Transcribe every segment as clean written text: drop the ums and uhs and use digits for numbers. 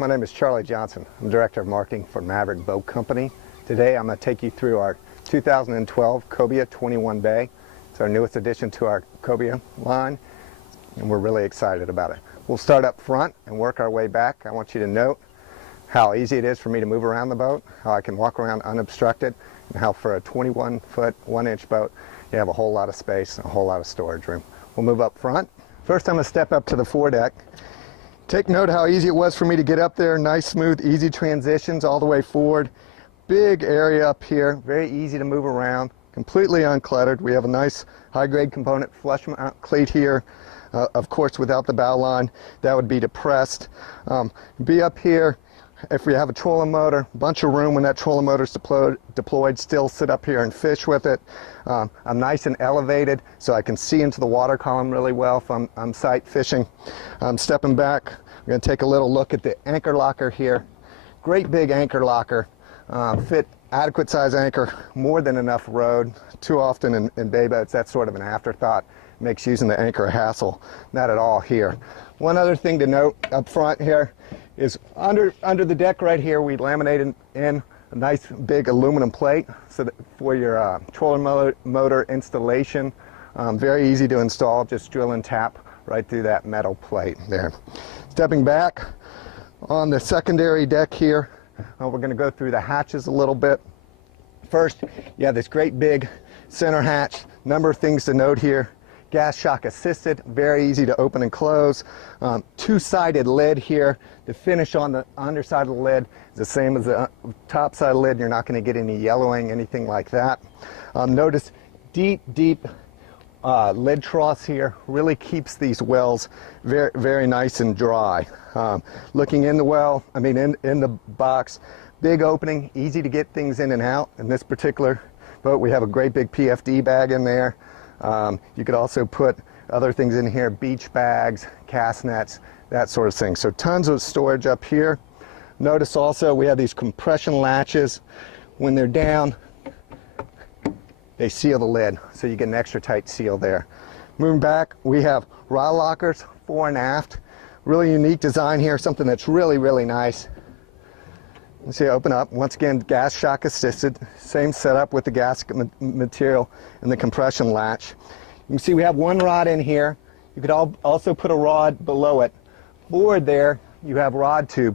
My name is Charlie Johnson. I'm Director of Marketing for Maverick Boat Company. Today I'm going to take you through our 2012 Cobia 21 Bay. It's our newest addition to our Cobia line, and we're really excited about it. We'll start up front and work our way back. I want you to note how easy it is for me to move around the boat, how I can walk around unobstructed, and how for a 21-foot, 1-inch boat, you have a whole lot of space and a whole lot of storage room. We'll move up front. First I'm going to step up to the foredeck. Take note how easy it was for me to get up there. Nice, smooth, easy transitions all the way forward. Big area up here, very easy to move around, completely uncluttered. We have a nice high-grade component flush mount cleat here. Of course, without the bow line, that would be depressed. Be up here. If we have a trolling motor, bunch of room when that trolling motor is deployed, still sit up here and fish with it. I'm nice and elevated, so I can see into the water column really well if I'm sight fishing. Stepping back, we're going to take a little look at the anchor locker here. Great big anchor locker, fit adequate size anchor, more than enough rode. Too often in bay boats, that's sort of an afterthought. Makes using the anchor a hassle. Not at all here. One other thing to note up front here is under the deck right here, we laminated in a nice big aluminum plate so that for your trolling motor installation. Very easy to install, just drill and tap right through that metal plate there. Stepping back on the secondary deck here, we're going to go through the hatches a little bit. First, you have this great big center hatch. Number of things to note here. Gas shock assisted, very easy to open and close. Two-sided lid here. The finish on the underside of the lid is the same as the top side of the lid. You're not going to get any yellowing, anything like that. Notice deep lid troughs here. Really keeps these wells very, very nice and dry. Looking in the well, in the box, big opening, easy to get things in and out. In this particular boat, we have a great big PFD bag in there. You could also put other things in here, beach bags, cast nets, that sort of thing. So tons of storage up here. Notice also we have these compression latches. When they're down, they seal the lid, so you get an extra tight seal there. Moving back, we have rod lockers, fore and aft. Really unique design here, something that's really, really nice. Let's see, open up. Once again, gas shock assisted. Same setup with the gasket material and the compression latch. You can see we have one rod in here. You could also put a rod below it. Forward there, you have rod tube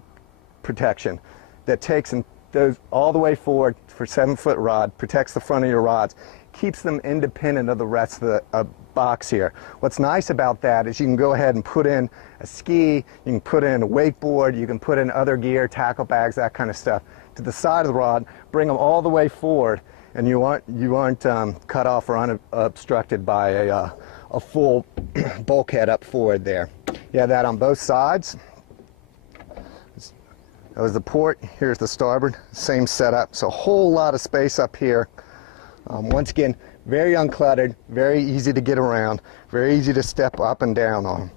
protection that takes and goes all the way forward for 7-foot rod, protects the front of your rods, keeps them independent of the rest of the box here. What's nice about that is you can go ahead and put in a ski, you can put in a wakeboard, you can put in other gear, tackle bags, that kind of stuff to the side of the rod, bring them all the way forward, and you aren't cut off or unobstructed by a full bulkhead up forward there. You have that on both sides. That was the port. Here's the starboard. Same setup. So a whole lot of space up here. Once again, very uncluttered, very easy to get around, very easy to step up and down on.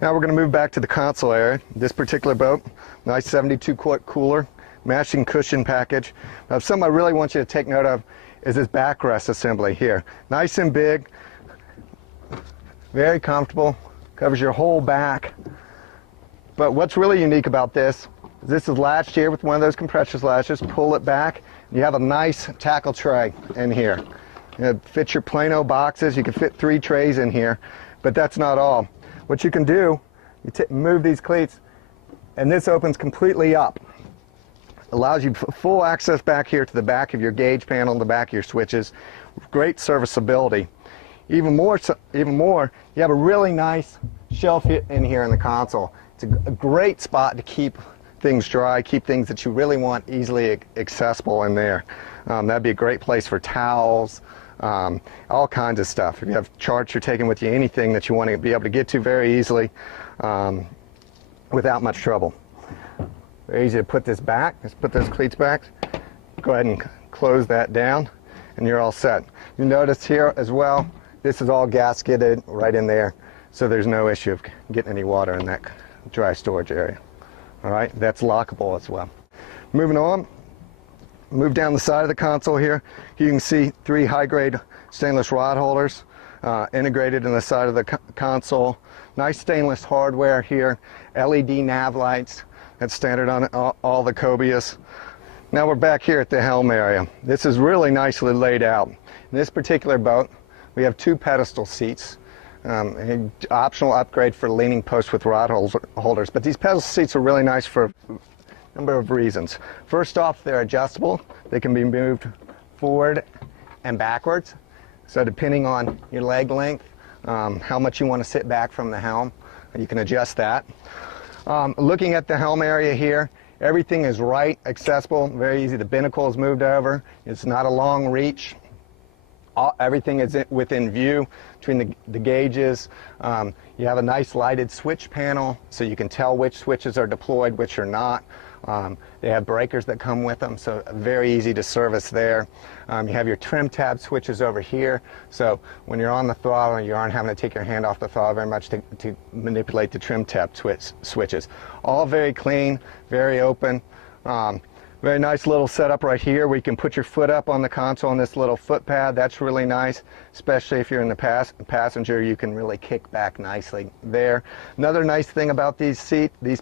Now we're going to move back to the console area. This particular boat, nice 72-quart cooler, matching cushion package. Now, something I really want you to take note of is this backrest assembly here. Nice and big, very comfortable, covers your whole back. But what's really unique about this is latched here with one of those compression latches. Pull it back. You have a nice tackle tray in here. It fits your Plano boxes. You can fit 3 trays in here, but that's not all. What you can do, you move these cleats, and this opens completely up. Allows you full access back here to the back of your gauge panel, the back of your switches. Great serviceability. Even more, you have a really nice shelf in here in the console. It's a great spot to keep things dry, keep things that you really want easily accessible in there. That'd be a great place for towels, all kinds of stuff. If you have charts you're taking with you, anything that you want to be able to get to very easily without much trouble. Very easy to put this back. Let's put those cleats back. Go ahead and close that down, and you're all set. You notice here as well, this is all gasketed right in there, so there's no issue of getting any water in that dry storage area. All right, that's lockable as well. Moving on, move down the side of the console here. You can see 3 high-grade stainless rod holders. integrated in the side of the console. Nice stainless hardware here, LED nav lights. That's standard on all the Cobias. Now we're back here at the helm area. This is really nicely laid out. In this particular boat, we have 2 pedestal seats. An optional upgrade for leaning posts with rod holders. But these pedestal seats are really nice for a number of reasons. First off, they're adjustable. They can be moved forward and backwards. So depending on your leg length, how much you want to sit back from the helm, you can adjust that. Looking at the helm area here, everything is right, accessible, very easy. The binnacle is moved over. It's not a long reach. Everything is within view between the gauges. You have a nice lighted switch panel, so you can tell which switches are deployed, which are not. They have breakers that come with them, so very easy to service there. You have your trim tab switches over here, so when you're on the throttle, you aren't having to take your hand off the throttle very much to manipulate the trim tab switches. All very clean, very open. Very nice little setup right here where you can put your foot up on the console on this little foot pad. That's really nice, especially if you're in the passenger. You can really kick back nicely there. Another nice thing about these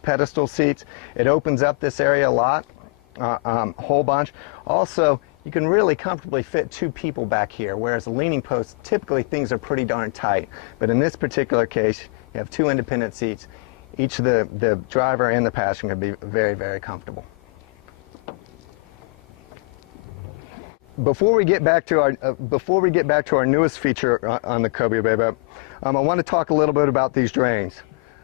pedestal seats, it opens up this area a lot, whole bunch. Also, you can really comfortably fit 2 people back here, whereas the leaning posts, typically things are pretty darn tight. But in this particular case, you have 2 independent seats. Each of the driver and the passenger can be very, very comfortable. Before we get back to our newest feature on the Cobia Bay Boat, I want to talk a little bit about these drains.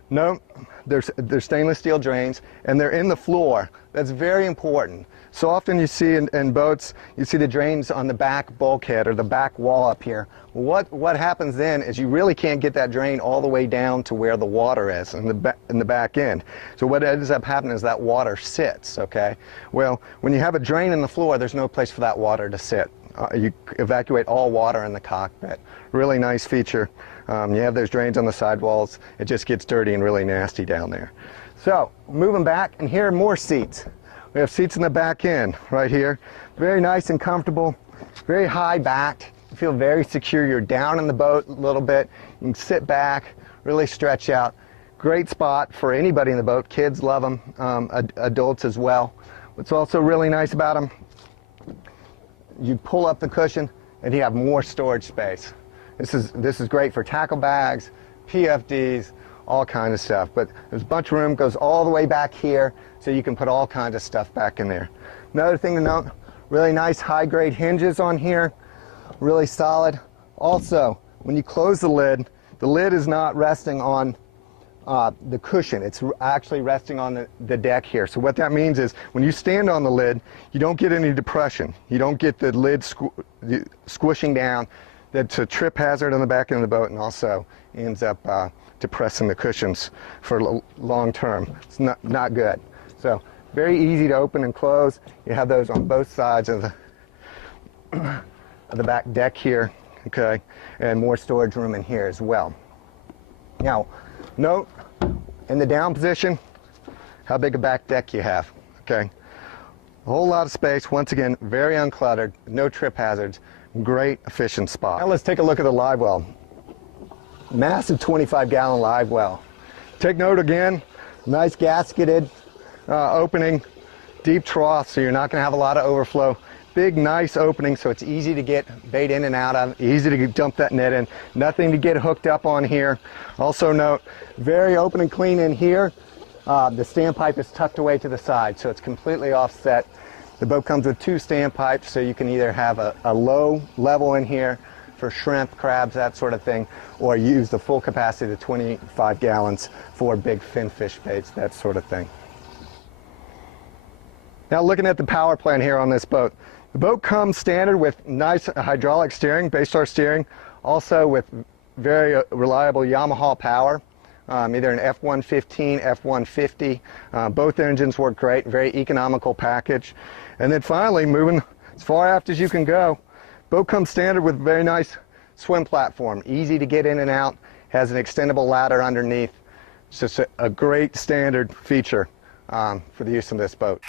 No, they're stainless steel drains, and they're in the floor. That's very important. So often you see in boats, you see the drains on the back bulkhead or the back wall up here. What happens then is you really can't get that drain all the way down to where the water is in the back end. So what ends up happening is that water sits, okay? Well, when you have a drain in the floor, there's no place for that water to sit. You evacuate all water in the cockpit. Really nice feature. You have those drains on the sidewalls. It just gets dirty and really nasty down there. So, moving back, and here are more seats. We have seats in the back end right here. Very nice and comfortable, very high backed. You feel very secure. You're down in the boat a little bit. You can sit back, really stretch out. Great spot for anybody in the boat. Kids love them, adults as well. What's also really nice about them, you pull up the cushion and you have more storage space. This is great for tackle bags, PFDs, all kinds of stuff. But there's a bunch of room, goes all the way back here, so you can put all kinds of stuff back in there. Another thing to note, really nice high-grade hinges on here, really solid. Also, when you close the lid is not resting on the cushion. It's actually resting on the deck here. So what that means is when you stand on the lid, you don't get any depression. You don't get the lid squishing down. That's a trip hazard on the back end of the boat, and also ends up depressing the cushions for long term. It's not good. So very easy to open and close. You have those on both sides of the back deck here, okay, and more storage room in here as well. Now, note in the down position how big a back deck you have, okay? A whole lot of space. Once again, very uncluttered, no trip hazards, great efficient spot. Now let's take a look at the live well. Massive 25-gallon live well. Take note again, nice gasketed opening, deep trough, so you're not going to have a lot of overflow. Big, nice opening, so it's easy to get bait in and out of, easy to dump that net in. Nothing to get hooked up on here. Also note, very open and clean in here. The standpipe is tucked away to the side, so it's completely offset. The boat comes with 2 standpipes, so you can either have a low level in here for shrimp, crabs, that sort of thing, or use the full capacity of 25 gallons for big finfish baits, that sort of thing. Now looking at the power plant here on this boat. The boat comes standard with nice hydraulic steering, Baystar steering, also with very reliable Yamaha power, either an F115, F150. Both engines work great, very economical package. And then finally, moving as far aft as you can go, boat comes standard with very nice swim platform, easy to get in and out, has an extendable ladder underneath. It's just a great standard feature for the use of this boat.